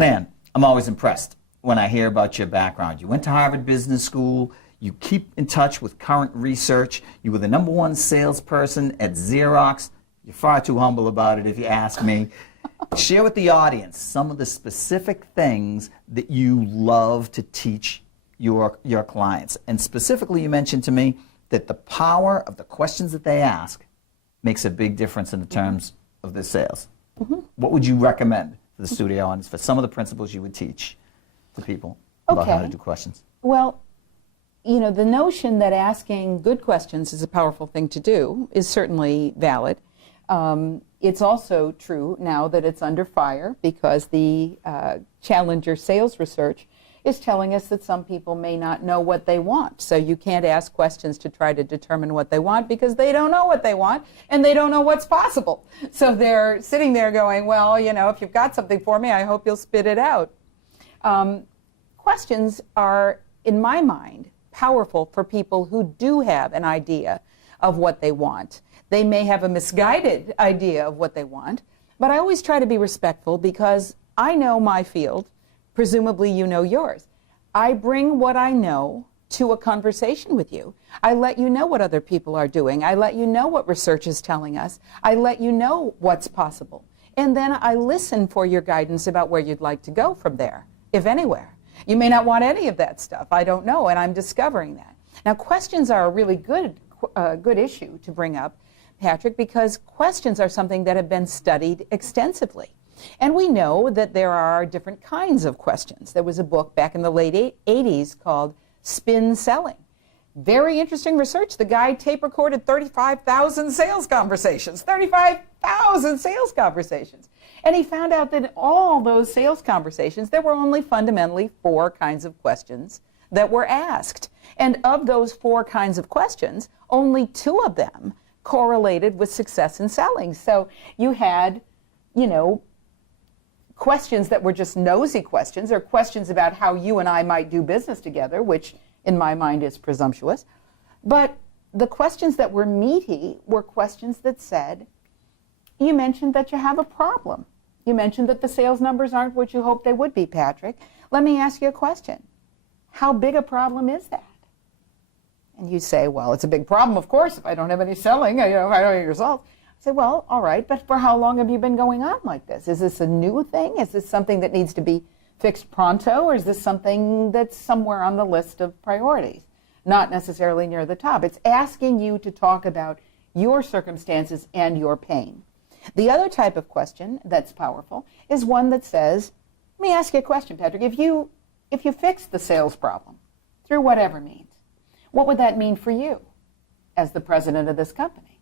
Lynn, I'm always impressed when I hear about your background. You went to Harvard Business School. You keep in touch with current research. You were the #1 salesperson at Xerox. You're far too humble about it if you ask me. Share with the audience some of the specific things that you love to teach your clients. And specifically, you mentioned to me that the power of the questions that they ask makes a big difference in the terms of their sales. What would you recommend to the studio audience for some of the principles you would teach to people about how to do questions? Well, you know, the notion that asking good questions is a powerful thing to do is certainly valid. It's also true now that it's under fire because the Challenger sales research is telling us that some people may not know what they want. So you can't ask questions to try to determine what they want because they don't know what they want and they don't know what's possible. So they're sitting there going, well, you know, if you've got something for me, I hope you'll spit it out. Questions are, in my mind, powerful for people who do have an idea of what they want. They may have a misguided idea of what they want, but I always try to be respectful because I know my field, presumably you know yours. I bring what I know to a conversation with you. I let you know what other people are doing. I let you know what research is telling us. I let you know what's possible. And then I listen for your guidance about where you'd like to go from there, if anywhere. You may not want any of that stuff. I don't know, and I'm discovering that. Now, questions are a really good issue to bring up, Patrick, because questions are something that have been studied extensively. And we know that there are different kinds of questions. There was a book back in the late 80s called Spin Selling. Very interesting research. The guy tape recorded 35,000 sales conversations. 35,000 sales conversations. And he found out that in all those sales conversations, there were only fundamentally 4 kinds of questions that were asked. And of those 4 kinds of questions, only 2 of them correlated with success in selling. So you had, you know, questions that were just nosy questions, or questions about how you and I might do business together, which in my mind is presumptuous. But the questions that were meaty were questions that said, you mentioned that you have a problem. You mentioned that the sales numbers aren't what you hoped they would be, Patrick. Let me ask you a question. How big a problem is that? And you say, well, it's a big problem, of course, if I don't have any selling, you know, if I don't have any results. I say, well, all right, but for how long have you been going on like this? Is this a new thing? Is this something that needs to be fixed pronto, or is this something that's somewhere on the list of priorities, not necessarily near the top? It's asking you to talk about your circumstances and your pain. The other type of question that's powerful is one that says, let me ask you a question, Patrick. If you fix the sales problem through whatever means, what would that mean for you as the president of this company?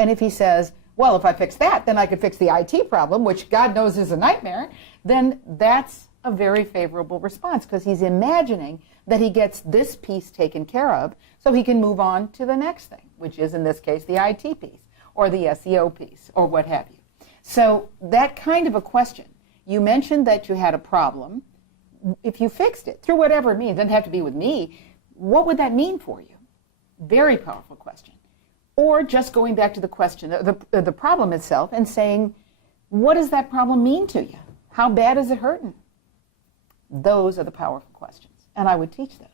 And if he says, well, if I fix that, then I could fix the IT problem, which God knows is a nightmare, then that's a very favorable response, because he's imagining that he gets this piece taken care of so he can move on to the next thing, which is, in this case, the IT piece or the SEO piece or what have you. So that kind of a question, you mentioned that you had a problem. If you fixed it, through whatever it means, it doesn't have to be with me, what would that mean for you? Very powerful question. Or just going back to the question, the problem itself, and saying, what does that problem mean to you? How bad is it hurting? Those are the powerful questions, and I would teach that.